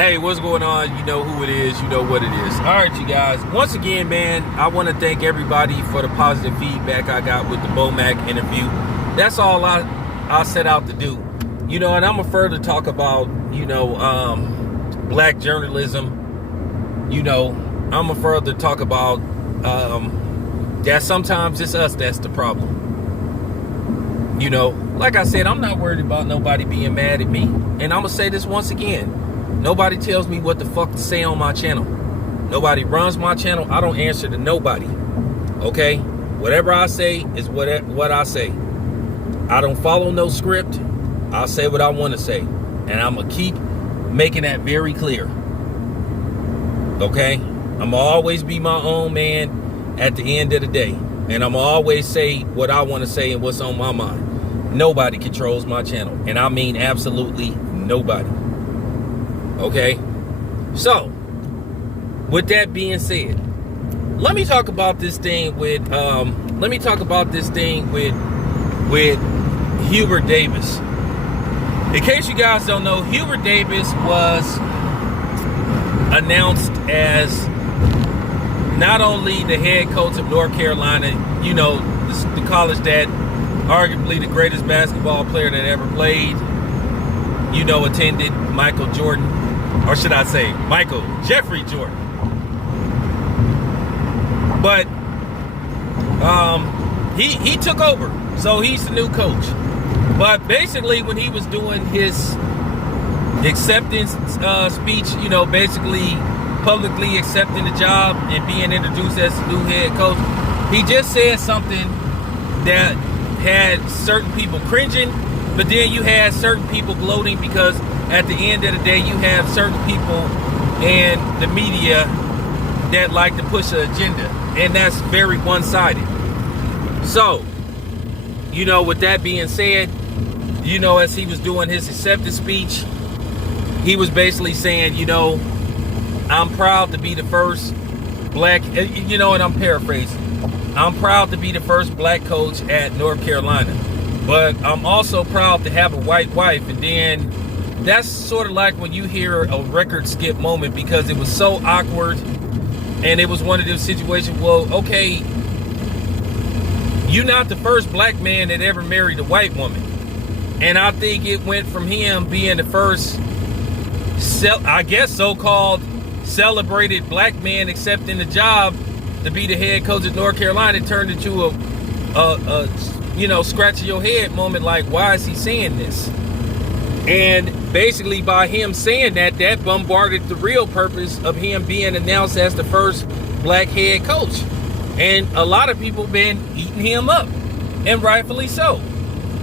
Hey, what's going on? You know who it is. You know what it is. All right, you guys. Once again, man, I want to thank everybody for the positive feedback I got with the Bomac interview. That's all I set out to do. You know, and I'm going to further talk about, black journalism. You know, I'm going to further talk about that sometimes it's us that's the problem. You know, like I said, I'm not worried about nobody being mad at me. And I'm going to say this once again. Nobody tells me what the fuck to say on my channel. Nobody runs my channel. I don't answer to nobody. Okay? Whatever I say is what I say. I don't follow no script. I'll say what I want to say. And I'm going to keep making that very clear. Okay? I'm going to always be my own man at the end of the day. And I'm going to always say what I want to say and what's on my mind. Nobody controls my channel. And I mean absolutely nobody. Okay, so with that being said, let me talk about this thing with Hubert Davis. In case you guys don't know, Hubert Davis was announced as not only the head coach of North Carolina, you know, the college that arguably the greatest basketball player that ever played, you know, attended, Michael Jordan. Or should I say, Michael Jeffrey Jordan. But he took over, so he's the new coach. But basically, when he was doing his acceptance speech, you know, basically publicly accepting the job and being introduced as the new head coach, he just said something that had certain people cringing, but then you had certain people gloating because at the end of the day, you have certain people in the media that like to push an agenda, and that's very one-sided. So, you know, with that being said, you know, as he was doing his acceptance speech, he was basically saying, you know, I'm proud to be the first black, you know, and I'm paraphrasing, I'm proud to be the first black coach at North Carolina, but I'm also proud to have a white wife. And then that's sort of like when you hear a record skip moment because it was so awkward and it was one of those situations, well, okay, you're not the first black man that ever married a white woman. And I think it went from him being the first, I guess, so-called celebrated black man accepting the job to be the head coach of North Carolina. It turned into a you know, scratching your head moment like, why is he saying this? And basically by him saying that bombarded the real purpose of him being announced as the first black head coach. And a lot of people been eating him up, and rightfully so,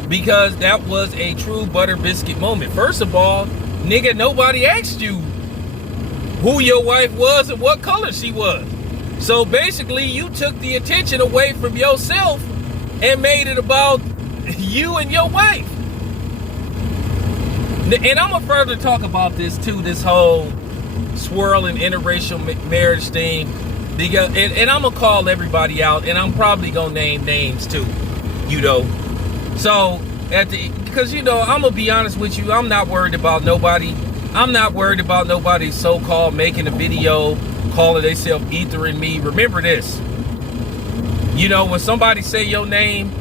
because that was a true butter biscuit moment. First of all, nigga, nobody asked you who your wife was and what color she was. So basically you took the attention away from yourself and made it about you and your wife. And I'm going to further talk about this too, this whole swirling interracial marriage thing. Because, and I'm going to call everybody out, and I'm probably going to name names too, you know. So, because, you know, I'm going to be honest with you, I'm not worried about nobody. I'm not worried about nobody so-called making a video, calling themselves ethering me. Remember this. You know, when somebody say your name,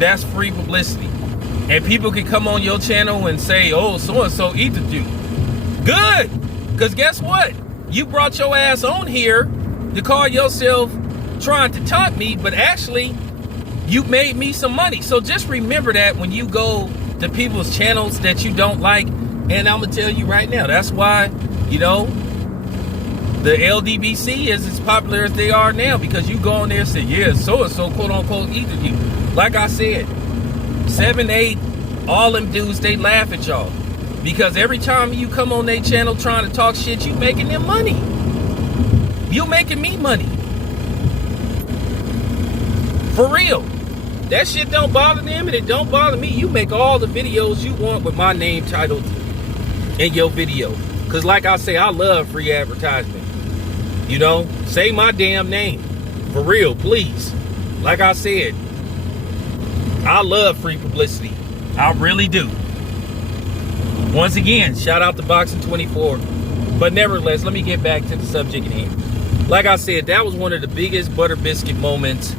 that's free publicity. And people can come on your channel and say, oh, so-and-so ethered you. Good. Because guess what? You brought your ass on here to call yourself trying to taunt me, but actually, you made me some money. So just remember that when you go to people's channels that you don't like. And I'm going to tell you right now, that's why, you know, the LDBC is as popular as they are now, because you go on there and say, yeah, so-and-so, quote-unquote, ethered you. Like I said, 7, 8, all them dudes, they laugh at y'all. Because every time you come on their channel trying to talk shit, you making them money. You making me money. For real. That shit don't bother them and it don't bother me. You make all the videos you want with my name titled in your video. Because like I say, I love free advertisement. You know, say my damn name. For real, please. Like I said, I love free publicity. I really do. Once again, shout out to Boxing 24. But nevertheless, let me get back to the subject at hand. Like I said, that was one of the biggest butter biscuit moments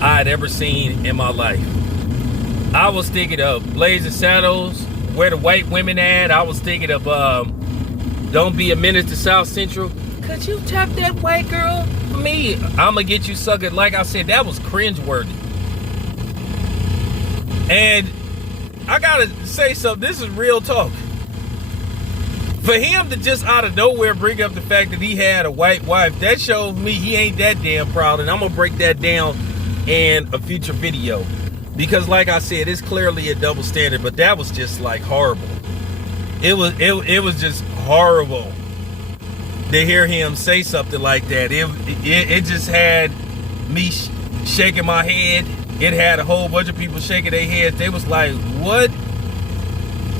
I had ever seen in my life. I was thinking of Blazing Saddles, Where the White Women At. I was thinking of Don't Be a Menace to South Central. Could you tap that white girl for me? I'ma get you suckered. Like I said, that was cringeworthy. And I gotta say something. This is real talk. For him to just out of nowhere bring up the fact that he had a white wife, that shows me he ain't that damn proud. And I'm gonna break that down in a future video. Because like I said, it's clearly a double standard, but that was just like horrible. It was just horrible to hear him say something like that. It just had me shaking my head. It had a whole bunch of people shaking their heads. They was like, what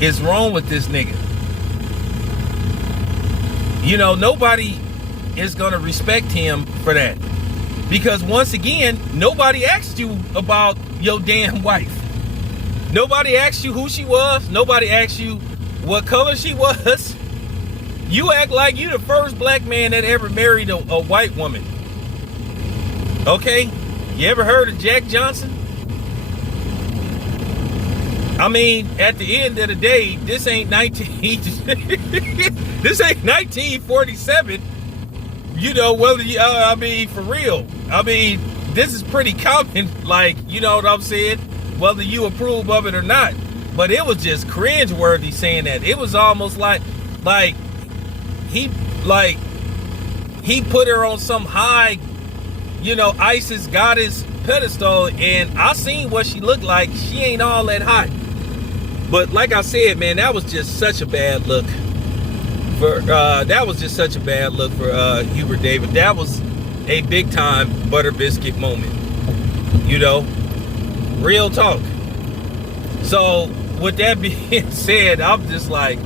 is wrong with this nigga? You know, nobody is going to respect him for that. Because once again, nobody asked you about your damn wife. Nobody asked you who she was. Nobody asked you what color she was. You act like you the first black man that ever married a white woman. Okay? You ever heard of Jack Johnson? I mean, at the end of the day, this ain't 1947. You know, whether you, I mean, for real. I mean, this is pretty common, like, you know what I'm saying? Whether you approve of it or not. But it was just cringeworthy saying that. It was almost like he put her on some high, you know, ISIS goddess pedestal, and I seen what she looked like. She ain't all that hot. But like I said, man, that was just such a bad look for Hubert Davis. That was a big time butter biscuit moment, you know, real talk. So with that being said, I'm just like,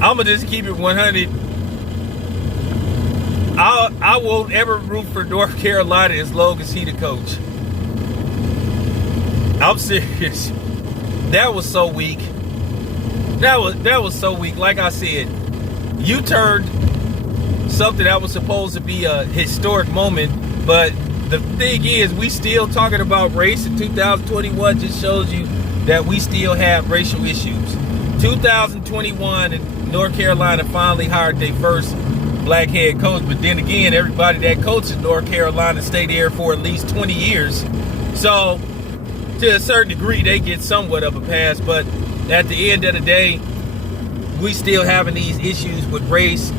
I'm gonna just keep it 100. I won't ever root for North Carolina as long as he the coach. I'm serious. That was so weak. That was so weak. Like I said, you turned something that was supposed to be a historic moment, but the thing is, we still talking about race in 2021. Just shows you that we still have racial issues. 2021, and North Carolina finally hired their first black head coach, but then again, everybody that coaches North Carolina stay there for at least 20 years. So to a certain degree, they get somewhat of a pass, but at the end of the day, we still having these issues with race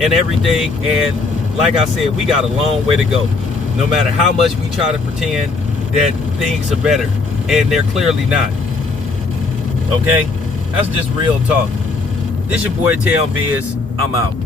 and everything. And like I said, we got a long way to go. No matter how much we try to pretend that things are better, and they're clearly not. Okay? That's just real talk. This your boy Tail Biz. I'm out.